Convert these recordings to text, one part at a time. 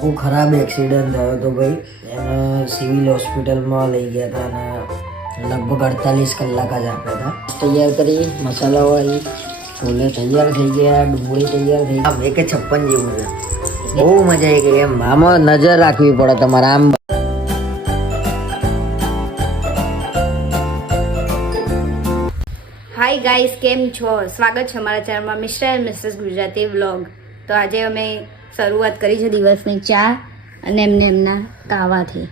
બહુ ખરાબ એક્સિડન્ટ થયો હતો ભાઈ. એને સિવિલ હોસ્પિટલમાં લઈ ગયા હતા અને લગભગ 48 કલાક જ આપ્યા હતા. તૈયાર કરી મસાલાવાળી છોલે તૈયાર થઈ ગયા, ડુંગળી તૈયાર થઈ ગયા. એક 56 જેવું છે. બહુ મજા આવી ગઈ એમ. આમાં નજર રાખવી પડે તમારે. આમ હાય ગાઈસ, કેમ છો? સ્વાગત છે અમારા ચેનલમાં mister and Mrs Gujarati vlog. તો આજે અમે શરૂઆત કરી છે દિવસની ચા અને એમના કાવાથી.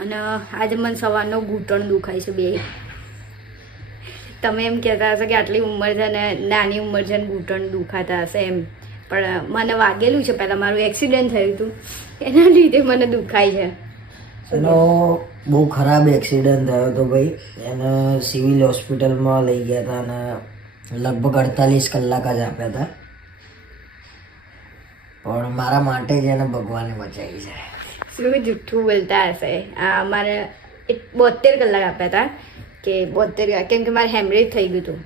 અને આજે મને સવારનો ઘૂંટણ દુખાય છે બે. તમે એમ કહેતા હશો કે આટલી ઉંમર છે ને નાની ઉંમર છે ને ઘૂંટણ દુખાતા હશે એમ, પણ મને વાગેલું છે. પહેલાં મારું એક્સિડન્ટ થયું હતું, એના લીધે મને દુખાય છે. એનો બહુ ખરાબ એક્સિડન્ટ થયો હતો ભાઈ. એને સિવિલ હોસ્પિટલમાં લઈ ગયા હતા અને લગભગ 48 કલાક જ આપ્યા હતા. પણ મારા માટે જ એને ભગવાને બચાવી છે. શું જુઠ્ઠું બોલતા હશે. મારે 72 કલાક આપ્યા હતા કે 72 કલાક, કેમ કે મારે હેમરેજ થઈ ગયું હતું.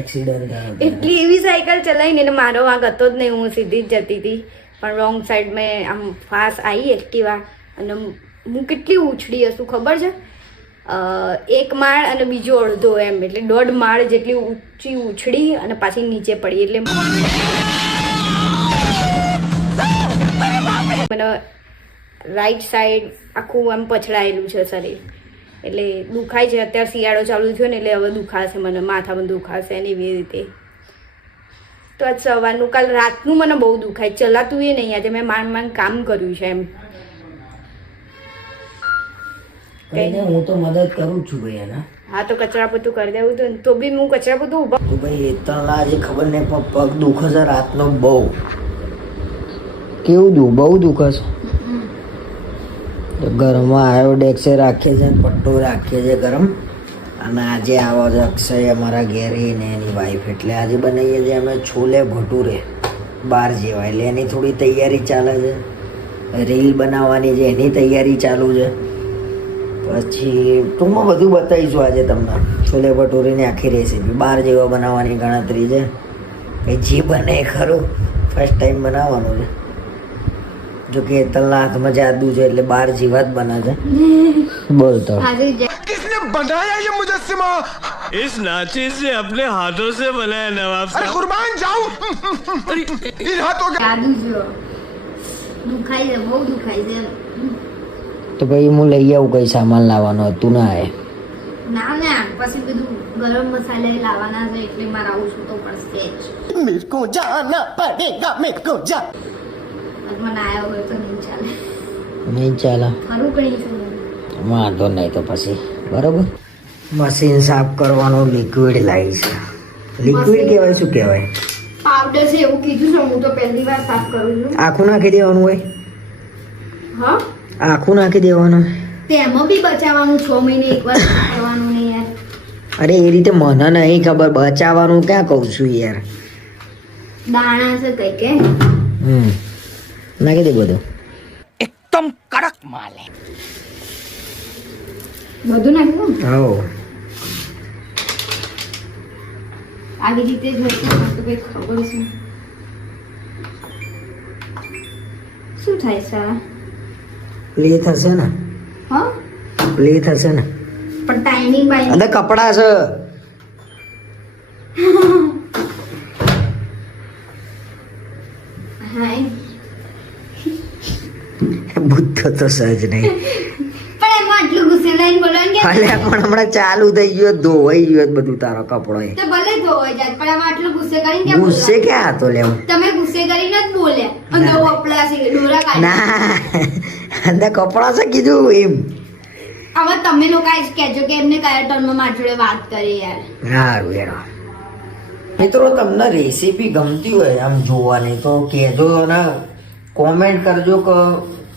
એક્સિડન્ટ થયો એટલી એવી સાયકલ ચલાવીને એટલે મારો વાંક હતો જ નહીં. હું સીધી જ જતી હતી, પણ રોંગ સાઈડ મેં આમ ફાસ્ટ આવી એક્ટિવા અને હું કેટલી ઉછળી હશું ખબર છે? એક માળ અને બીજો અડધો એમ, એટલે 1.5 માળ જેટલી ઊંચી ઉછળી અને પાછી નીચે પડી. એટલે મને રાઈટ સાઈડ આખું આમ પછડાયેલું છે શરીર, એટલે દુખાય છે. અત્યારે શિયાળો ચાલુ થયો ને એટલે હવે દુખાશે મને, માથામાં દુખાશે ને એવી રીતે. તો આજ સવારનું, કાલ રાતનું મને બહુ દુખાય, ચલાતું એ નહીં. આજે મેં માંડ કામ કર્યું છે એમ. હું તો મદદ કરું છું ભાઈ એના. હા, તો કચરા પોતું કરી દેવું હતું ને, તો બી હું કચરા પોતું ઉભા. ભાઈ એટલા આજે ખબર નહીં પણ પગ દુખે છે રાતનો બહુ. કેવું બહુ દુખે છે. ઘરમાં આયોડેક્સે રાખીએ છે, પટ્ટો રાખીએ છે ગરમ. અને આજે આવો છે અક્ષય અમારા ઘેરે ને એની વાઈફ, એટલે આજે બનાવીએ છીએ અમે છોલે ભટુરે બાર જેવા. એટલે એની થોડી તૈયારી ચાલે છે. રીલ બનાવવાની છે એની તૈયારી ચાલુ છે. પછી ટૂંકમાં બધું બતાવીશું આજે તમને. છોલે ભટુરેની આખી રેસીપી બાર જેવા બનાવવાની ગણતરી છે. કંઈ જે બને ખરું, ફર્સ્ટ ટાઈમ બનાવવાનું છે. જો કે તલના હાથમાં જાદુ છે એટલે બાર જેવા જ બને છે. બોલતો किसने बनाया ये मुजस्सिमा? इस नाचिज से अपने हाथों से बनाया नवाब साहब. कुर्बान जाऊं इन हाथों के. જાદુ જો દુખાય છે, બહુ દુખાય છે. તો ભાઈ હું લઈ આવું કઈ સામાન લાવવાનો હતું ના એ. ના ના, પછી બધું ગરમ મસાલા લાવવાના છે એટલે મારે આવું છું તો પડશે જ. मेरे को जाना पड़ेगा, मेरे को जा. મને આવ્યા વગર તો નહીં ચાલે. નહીં ચાલે, ખરું કઈ છું વાંધો નહીં. તો પછી બરોબર. મશીન સાફ કરવાનું લિક્વિડ લાવી છે. લિક્વિડ કહેવાય શું કહેવાય? પાવડર છે એવું કીધું છે. હું તો પહેલી વાર સાફ કરું છું. આખું નાખી દેવાનું હોય? હા, આખું નાખી દેવાનું. તેમાં બી બચાવવાનું 6 મહિને એકવાર કરવાનું નહીં યાર. અરે એ રીતે મને નહીં ખબર, બચાવવાનું ક્યાં કહું છું યાર. દાણા છે કઈ કે નાખી દે બધું. एकदम कड़क माल है. બધું નાખ્યું. હો આવી રીતે જ હોય તો કઈ ખબર છે શું થાય છે? પ્લે થશે ને? હા, પ્લે થશે ને? પણ ટાઈમિંગ બાય અંદર કપડા છે. હાય બુદ્ધ તો સહજ નહીં. પણ એમાં આટલું ગુસ્સે લઈને બોલવાનું કે અલે પણ હમણાં ચાલુ થઈ ગયો, ધોવાઈ ગયો બધું તારો કપડો. તો ભલે ધોવાઈ જાય, પણ આમાં આટલું ગુસ્સે કરીને કેમ ગુસ્સે બોલવાનું? ક્યાં હતો લેવું? તમે ગુસ્સે કરીને જ બોલ્યા અને વપલા છે ડોરા કાઢી. ના અંદર કપડા છે કીધું એમ. હવે તમે લોકો જ કહેજો કે એમને કયા ટર્મમાં મારી જોડે વાત કરી યાર. સારું યાર. મિત્રો તમને રેસીપી ગમતી હોય આમ જોવાની તો કહેજો ને, કોમેન્ટ કરજો કે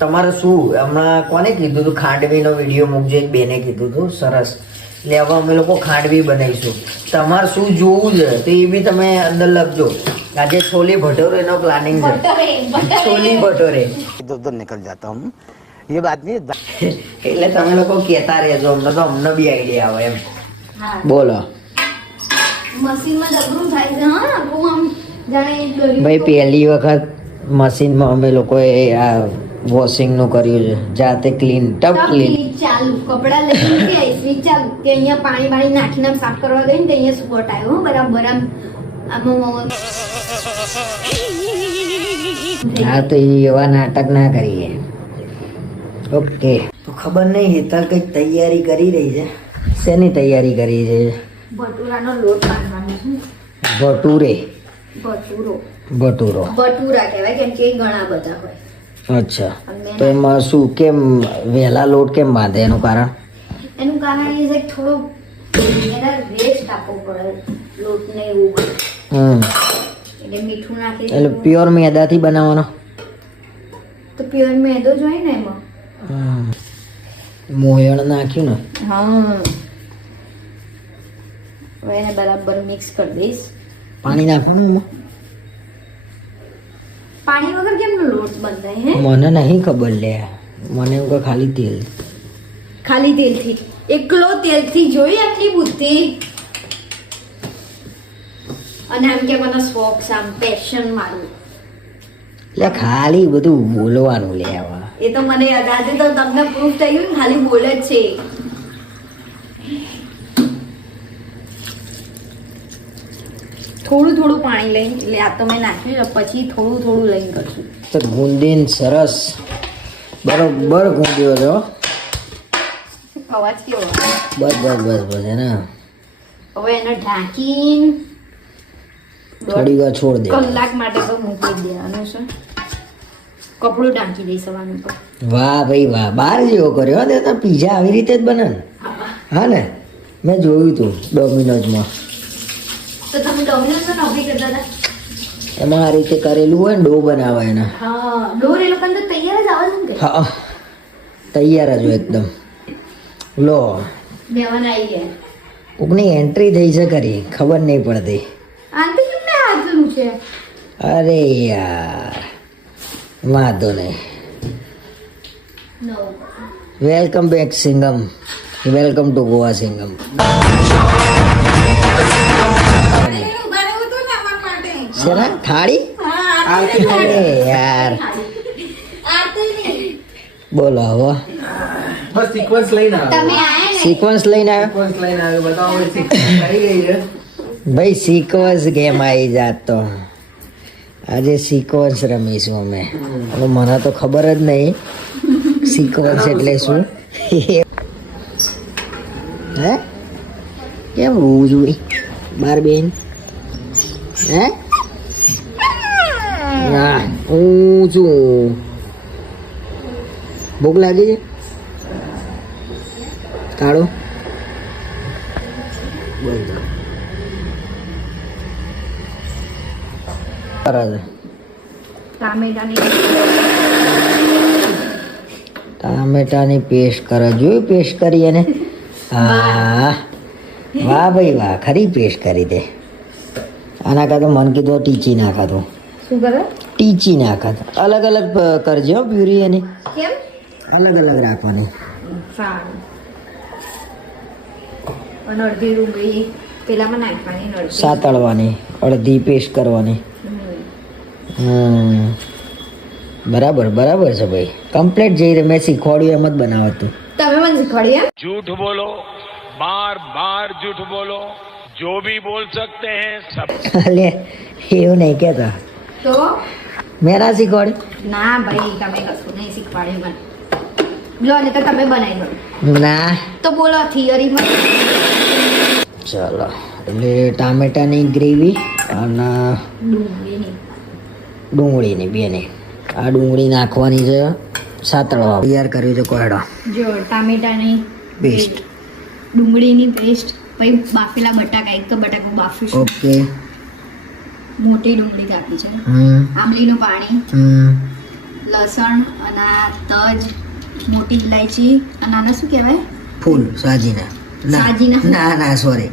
તમારે શું. હમણાં કોને કીધું હતું ખાંડવીનો વિડીયો મૂકજો, એક બેને કીધું હતું. સરસ. એટલે હવે અમે લોકો ખાંડવી બનાવીશું. તમારે શું જોવું છે તો એ બી તમે અંદર લખજો. આજે છોલે ભટોરેનો પ્લાનિંગ છે. છોલે ભટોરે इधर उधर निकल जाता हूँ, ये बात नहीं. એટલે તમે લોકો કહેતા રહેજો, અમને તો અમને બી આઈડિયા આવે એમ. બોલો. મશીનમાં જબરું થાય છે. હા, બહુ આમ જાણે ભાઈ પહેલી વખત મશીનમાં અમે લોકોએ આ વોશિંગનું કર્યું છે, જાતે ક્લીન ટપ ક્લીન. ચાલુ કપડા લઈને આઈસવી ચાલુ કે અહીંયા પાણી નાખીને આમ સાફ કરવા ગઈ ને તો અહીંયા સ્પોટ આવ્યો હો, બરાબર આમ હા તો એવા નાટક ના કરીએ. ઓકે, તો ખબર નહીં હેતલ કંઈક તૈયારી કરી રહી છે. શેની તૈયારી કરી છે? ભટુરાનો લોટ બાંધવાનો છે. ભટુરે? ભટુરો ભટુરા કહેવાય કેમ કે એ ઘણા બધા હોય. અચ્છા, તો એમાં શું, કેમ વહેલા લોટ કેમ બાંધે? એનું કારણ? એનું કારણ એ છે થોડો એના રેસ્ટ આપવો પડે લોટને એવું. એટલે મીઠું નાખી એટલે પ્યોર મેદાથી બનાવવાનો? તો પ્યોર મેદો જ હોય ને એમાં. મોયણ નાખ્યું ને? હા, હવે એને બરાબર મિક્સ કરી દઈશ. પાણી નાખવાનું એમાં? પાણી વગર કેમનો લોટ બંધાય? હે, મને નહીં ખબર લે, મને એવું કે ખાલી તેલ. ખાલી તેલથી? એકલો તેલથી જોઈ આટલી બુદ્ધિ? અને આમ કે મને શોખ છે, આમ પેશન મારું. એટલે ખાલી બધું બોલવાનું લે આવા. એ તો મને યાદ, આજે તો તમને પ્રૂફ થઈ ગયું ને, ખાલી બોલે જ છે. થોડું થોડું પાણી લઈને, એટલે આ તો મેં નાખ્યું પછી થોડું થોડું લઈને કરશું. તો ગુંદીને સરસ બરોબર ગુંદ્યો છો. અવાજ કેવો? બસ બસ બસ બસ એને હવે એને ઢાંકીને થોડી વાર છોડ દે. કલાક માટે તો મૂકી દેવાનું છે. કપડું ઢાંકી દઈશ સવાનું તો. વાહ ભાઈ વાહ, બહાર જેવો કર્યો ને તો પીઝા આવી રીતે જ બને ને? હા ને, મેં જોયું તું ડોમિનોઝમાં. તો તમે ડોમિનોઝમાં નોકરી કરતા હતા? એમાં આ રીતે કરેલું હોય ને, ડો બનાવે એના. હા, ડોર એ લોકોને તો તૈયાર જ આવે છે ને? હા, તૈયાર જ હોય એકદમ. લો, મહેમાન આવી ગયા. કોકની એન્ટ્રી થઈ છે કરી, ખબર નહીં પડતી. આંટી કેટલે હાજરું છે? અરે યાર, વાંધો નહીં. No, welcome back Singham, welcome to Goa Singham. શેના થાળી? અરે યાર, બોલો હવે. બસ સિક્વન્સ લઈને આવ્યો. તમે આયા ને? સિક્વન્સ લઈને આવ્યો? સિક્વન્સ લઈને આવ્યો, બતાવો સિક્વન્સ આવી ગઈ છે. ભાઈ સિક્વન્સ ગેમ આવી જાત તો આજે સિક્વન્સ રમીશું અમે. હવે મને તો ખબર જ નહીં સિક્વન્સ એટલે શું. હે, કેમ હોવું જોઈએ બાર બેન? હે, ના હું છું. ભૂખ લાગી છે? કાઢો. ટામેટાની પેસ્ટ કરે, જોયું પેસ્ટ કરી એને? હા, વાહ ભાઈ વાહ, ખરી પેસ્ટ કરી દે. આના કાં તો મન કીધું ટીચી નાખાતો. શું કરે? ટીચી નાખાતો. અલગ અલગ કરજો પ્યુરી એની, કેમ? અલગ અલગ રાખવાની. સારું. અને અડધી ડુંગળી પેલામાં નાખવાની, અડધી સાતળવાની, અડધી પેસ્ટ કરવાની. બરાબર બરાબર છે ભાઈ, કમ્પ્લીટ જઈ મેં શીખવાડ્યું એમ જ બનાવતું. તમે મને શીખવાડ્યું એમ? झूठ बोलो, बार बार झूठ बोलो, जो भी बोल सकते हैं सब. અલે એવું નહીં કહેતા, તો મેં ના શીખવાડ્યું. ના ભાઈ, તમે કશું નહીં શીખવાડ્યું મને. જો ને તો તમે બનાવી દો. ના તો બોલો થિયરીમાં. ચલો, એટલે ટામેટાની ગ્રેવી અને ડુંગળીની ડુંગળીની બેની. આ ડુંગળી નાખવાની છે સાતળવા. તૈયાર કર્યું છે કોયડો. જો ટામેટાની પેસ્ટ, ડુંગળીની પેસ્ટ, પછી બાફેલા બટાકા, એક તો બટાકું બાફીશું. ઓકે. મોટી ડુંગળી કાપી છે, આંબલીનું પાણી, લસણ અને આ તજ, મોટી ઇલાયચી અને આને શું કહેવાય? ફૂલ સાજીના. સાજીના? ના ના સોરી,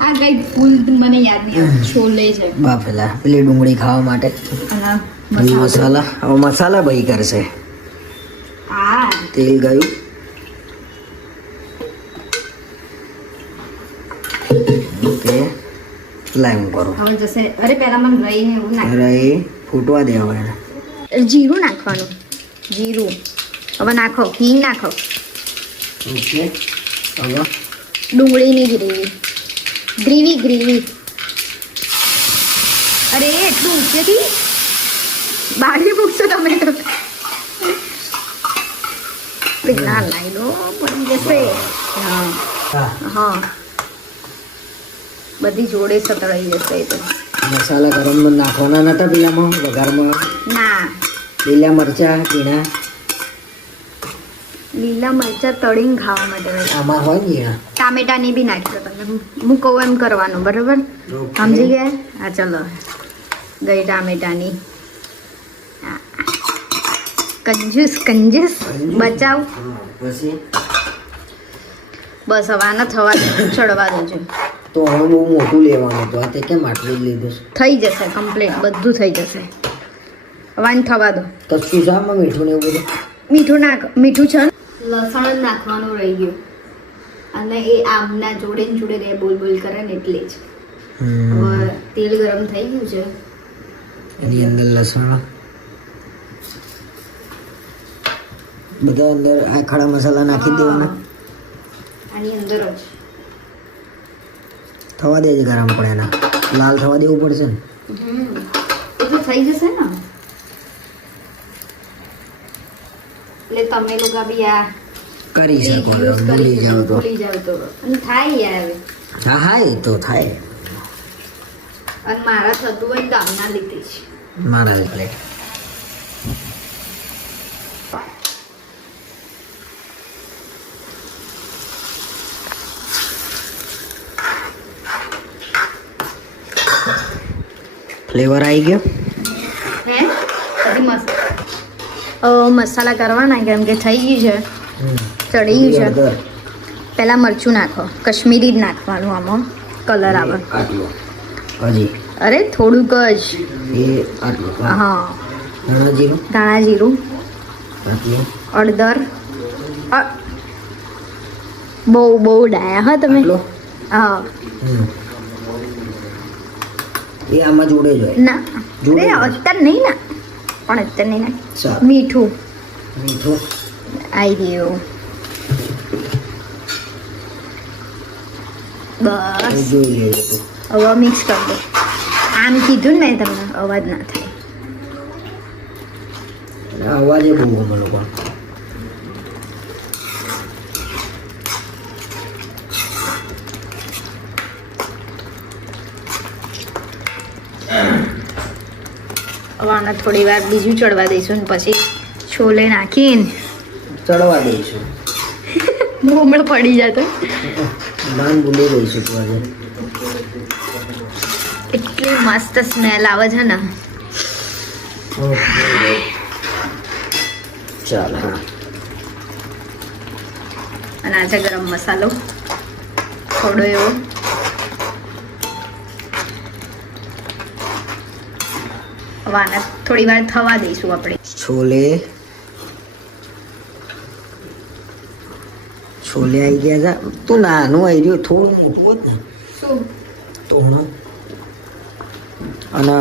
આ કઈ ફૂલ મને યાદ નહીં આવે. છોલે છે બાફેલા, પેલી ડુંગળી ખાવા માટે. અને મસાલા, હવે મસાલા ભાઈ કરશે. આ તેલ ગયું. ઓકે, લાઈમ કરો. હવે જશે. અરે પહેલા મને રહીને એવું નાખ. રહી ફૂટવા દેવા એને. જીરું નાખવાનું, જીરું. હવે નાખો, હિંગ નાખો. ઓકે હવે ડુંગળીની ગ્રેવી. અરે એટલું ઊંચેથી બાળી મૂકશો તમે તો. પેલા લાઈ દો, પડી જશે. હા હા હા, બધી જોડે સતળાઈ જશે એ તો. મસાલા ગરમમાં નાખવાના નતા પેલામાં વઘારમાં. ના, લીલા મરચાં ઝીણા લીલા મરચાં તળીને ખાવા માટે હોય. આમાં હોય ને ઝીણા. ટામેટાની બી નાખી દો તમે. હું કહું એમ કરવાનું, બરાબર? ઓકે. સમજી ગયા? હા ચલો, ગઈ ટામેટાની. હા. કંજૂસ બચાવ. હા, પછી બસ હવે આને થવા દે, ચડવા દેજો. તો હવે બહુ મોટું લેવાનું હતું, આ તે કેમ આટલું જ લીધું છે? થઈ જશે કમ્પ્લીટ, બધું થઈ જશે. હવે આને થવા દો. કશું છે આમાં મીઠું ને એવું બધું? મીઠું છે. લસણ જ નાખવાનું રહી ગયું, અને એ આમના જોડે ને જોડે રહે, બોલ કરે ને એટલે જ. હવે તેલ ગરમ થઈ ગયું છે, એની અંદર લસણ બધા અંદર આ ખડા મસાલા નાખી દેવાના. આની અંદર જ થવા દેજે ગરમ પડે એના, લાલ થવા દેવું પડશે ને. એ તો થઈ જશે ને. એટલે તમે લોકો બી આ કરી શકો છો, use ભૂલી જાવ તો. ભૂલી જાવ તો અને થાય યાર. હા હા એ તો થાય અને મારા થતું હોય ને તો આમના લીધે જ. મારા એટલે ફ્લેવર આવી ગયો. હે હજી મસાલા કરવાના, કેમ કે થઈ ગયું છે, ચડી ગયું છે. પહેલાં મરચું નાખો, કશ્મીરી જ નાખવાનું, આમાં કલર આવે. આટલું હજી અરે થોડુંક જ. એ આટલું હા, ધાણા જીરું ધાણા જીરું, આટલું હળદર. બહુ ડાયા હા તમે. આટલું હા એ આમાં જોડે જ હોય. ના, જોડે અરે જ. અત્યારે નહીં ના, પણ અત્યારે નહીં ના. સારું. મીઠું મીઠું આવી ગયું. બસ એ જોઈ લેજો તું. હવે મિક્સ કરી દો. આમ કીધું ને મેં તમને, અવાજ ના થાય. અને અવાજે બહુ ગમે લોકો. હવે આને થોડી વાર બીજું ચડવા દઈશું ને પછી છોલે નાખીને ચડવા દઈશું. મોમળ પડી જતો. નાન ભૂલી દઈશું તું આજે. એટલી મસ્ત સ્મેલ આવે છે ને. ચાલ હા. અને આ છે ગરમ મસાલો થોડો એવો. હવે આને થોડી વાર થવા દઈશું આપણે. છોલે આવી ગયા હતા. તું નાનું આવી રહ્યું, થોડું મોટું હોત ને શું થોડું. અને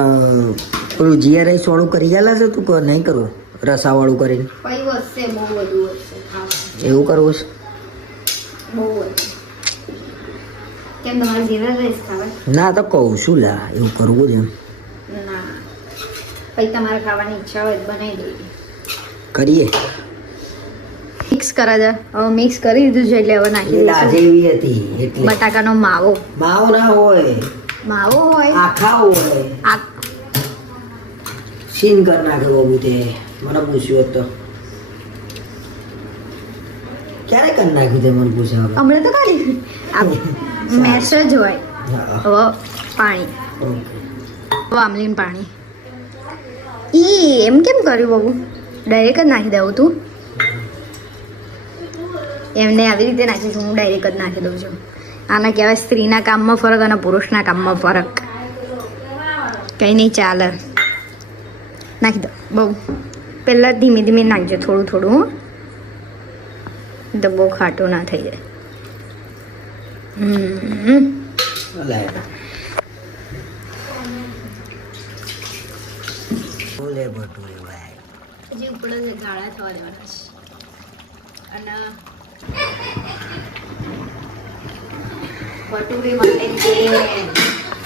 પેલું જીઆરઆઈ વાળું કરી આલા છે તું કે નહીં કરવું? રસાવાળું કરીને કઈ વધશે? બહુ બધું વધશે. એવું કરવું છે? બહુ વધશે. કેમ તમારે જીરા રાઈસ ખાવા? ના તો કહું છું લા, એવું કરવું છે. ના, પછી તમારે ખાવાની ઈચ્છા હોય તો બનાવી દઈએ. કરીએ. મિક્સ કરા જા. હવે મિક્સ કરી દીધું છે એટલે હવે નાખી એ લાજે દઈશું એવી હતી એટલે બટાકાનો માવો. માવ ના હોય, માવો હોય આખા હોય. આ સીન કર નાખે બાબુ તે. મને પૂછ્યું હોત તો ક્યારે કરી નાખ્યું તે મને પૂછ્યા વગર? હમણાં તો કાઢી આ મેશ જ હોય. હા, હવે પાણી, ઓકે. આમલીન પાણી. એમ કેમ કર્યું બાબુ? ડાયરેક્ટ જ નાખી દઉં તું? એમને આવી રીતે નાખીશું, હું ડાયરેક્ટ જ નાખી દઉં છું. આને કહેવાય સ્ત્રીના કામમાં ફરક અને પુરુષના કામમાં ફરક. કંઈ નહીં, ચાલે. નાખી દો બહુ. પહેલાં ધીમે ધીમે નાખજો, થોડું થોડું. હો, તો બહુ ખાટું ના થઈ જાય. લાય. છોલે ભટુરે ભાઈ. હજી ઉપર જ ગાળા થવા દેવાના છે. અને ભટુરે માટે તો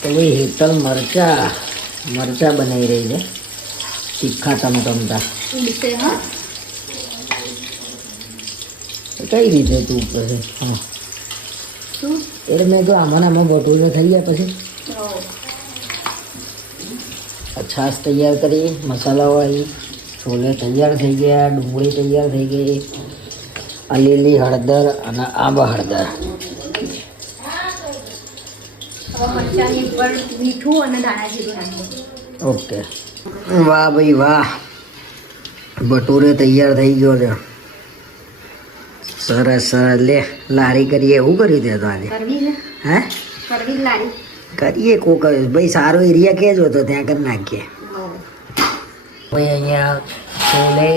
ભાઈ હેતલ મરચા બનાવી રહી છે તીખા ટમટમતા. ઉડશે. હા, કઈ રીતે તું ઉપર છે? હા, શું? એટલે મેં તો આમાં ભટુરે થઈ ગયા પછી છાશ તૈયાર કરી, મસાલાવાળી છોલે તૈયાર થઈ ગયા, ડુંગળી તૈયાર થઈ ગઈ, લીલી હળદર અને આંબા હળદર. મરચાની ઉપર મીઠું અને દાણા જીરું નાખો. ઓકે, વાહ ભાઈ વાહ, ભટુરે તૈયાર થઈ ગયો છે. સરસ સરસ. લે લારી કરીએ. એવું કર્યું તે તો આજે? કરવી છે. હે, કરવી જ લારી. કરીએ કોક ભાઈ. સારો એરિયા કહેજો તો ત્યાં કરી નાખીએ. ભાઈ અહીંયા છોલે,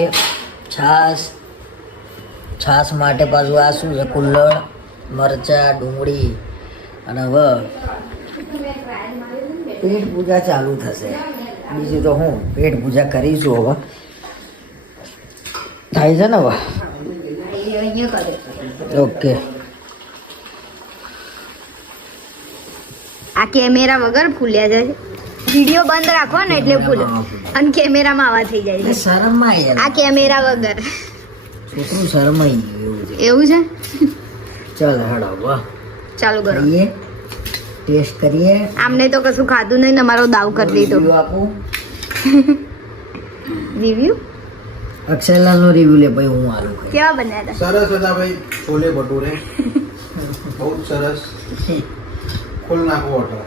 છાશ માટે પાછું આ શું છે? કુલ્લડ, મરચા, ડુંગળી અને હવે પેટ પૂજા ચાલુ થશે. બીજું તો હું પેટ પૂજા કરીશું હવે. થાય છે ને હવે? અહીંયા કરે. ઓકે. આ કેમેરા વગર ફૂલ્યા જાય. વિડીયો બંધ રાખો ને એટલે ફૂલે. અને કેમેરામાં આવા થઈ જાય છે. શરમમાં યાર, આ કેમેરા વગર છોકરું શરમાઈ ગયું એવું છે. છે. ચાલ હેડો વાહ, ચાલુ કરો. કરીએ, ટેસ્ટ કરીએ. આમને તો કશું ખાધું નહીં, તમારો દાવ કરી દીધો. Review આપું. રિવ્યુ અક્ષયલાલનો રિવ્યુ લે ભાઈ. હું આલું ખાઈ. કેવા બન્યા હતા? સરસ હતા ભાઈ છોલે ભટુરે. બહુ જ સરસ. ખોલ નાખો ઓર્ડર.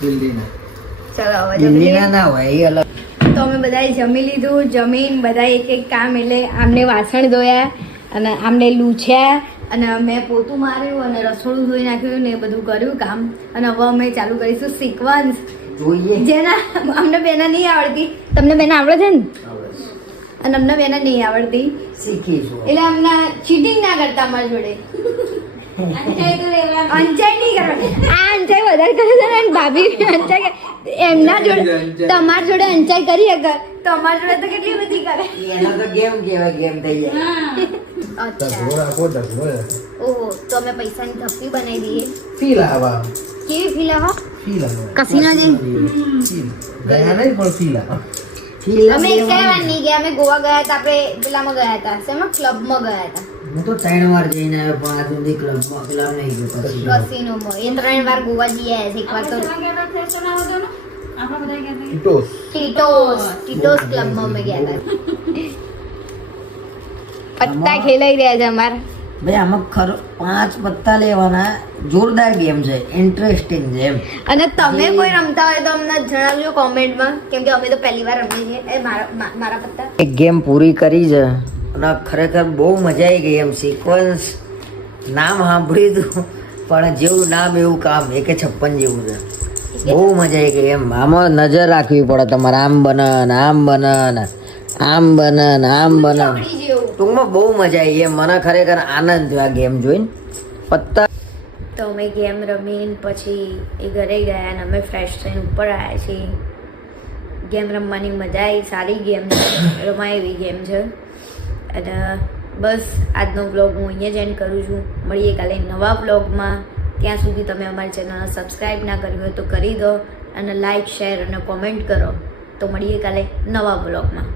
દિલ્હીના. ચલો હવે દિલ્હીના ના હોય એ અલગ. તો અમે બધાએ જમી લીધું. જમીન બધા એક એક કામ, એટલે આમને વાસણ ધોયા અને આમને લૂછ્યા અને મેં પોતું માર્યું અને રસોડું ધોઈ નાખ્યું ને એ બધું કર્યું કામ. અને હવે અમે ચાલુ કરીશું સિક્વન્સ, જોઈએ. જેના અમને બેના નહીં આવડતી. તમને બેના આવડે છે ને? અને અમને બેના નહીં આવડતી, શીખીશું. એટલે અમને ચીટિંગ ના કરતા અમારા જોડે. અંચાઈ નહીં કરવાની. આ અંચાઈ વધારે કરે છે ને, અને ભાભી અંચાઈ એમના જોડે તમારા જોડે અંચાઈ કરી અગર તો અમારા જોડે તો કેટલી બધી કરે. એનો તો ગેમ કહેવાય, ગેમ થઈ જાય. અચ્છા, રાખો ડગલો. ઓહો, તો અમે પૈસાની થપ્પી બનાવી દઈએ. ફીલ આવા. કેવી ફીલ આવો? ફીલ આવા. કસીનો જે ગયા નહીં પણ ફીલ આવા. અમે એક કઈ વાર નહીં ગયા. અમે ગોવા ગયા હતા, આપણે પેલામાં ગયા હતા, શેમાં? ક્લબમાં ગયા હતા. હું તો 3 વાર જઈને આવ્યો પણ આ સુધી ક્લબમાં ક્લબ નહીં ગયો પછી. કસીનોમાં એ 3 વાર ગોવા જઈ આવ્યા છે. એક વાર તો ટીટોસ ક્લબમાં અમે ગયા હતા. પત્તા ખેલાઈ રહ્યા છે અમારા. ભાઈ આમાં 5 પત્તા લેવાના. જોરદાર ગેમ છે, ઇન્ટરેસ્ટિંગ છે એમ. અને તમે કોઈ રમતા હોય તો અમને જણાવજો કોમેન્ટમાં, કેમ કે અમે તો પહેલી વાર રમીએ છીએ. એ મારા પત્તા. એક ગેમ પૂરી કરી છે અને ખરેખર બહુ મજા આવી ગઈ એમ. સિક્વન્સ નામ સાંભળ્યું હતું પણ જેવું નામ એવું કામ. 156 જેવું છે. બહુ મજા આવી ગઈ એમ. આમાં નજર રાખવી પડે તમારે. આમ બને ને આમ બને ને આમ બને ને આમ બને. ટૂંકમાં બહુ મજા આવી એમ. મને ખરેખર આનંદ થયો આ ગેમ જોઈને. પત્તા તો અમે ગેમ રમીને પછી એ ઘરે ગયા અને અમે ફ્રેશ થઈને ઉપર આવ્યા છીએ. ગેમ રમવાની મજા આવી. સારી ગેમ છે, રમાય એવી ગેમ છે. અને બસ આજનો વ્લોગ હું અહીંયા જ એન્ડ કરું છું. મળીએ કાલે નવા વ્લોગમાં. ત્યાં સુધી તમે અમારી ચેનલને સબસ્ક્રાઈબ ના કરી હોય તો કરી દો અને લાઈક, શેર અને કોમેન્ટ કરો. તો મળીએ કાલે નવા વ્લોગમાં.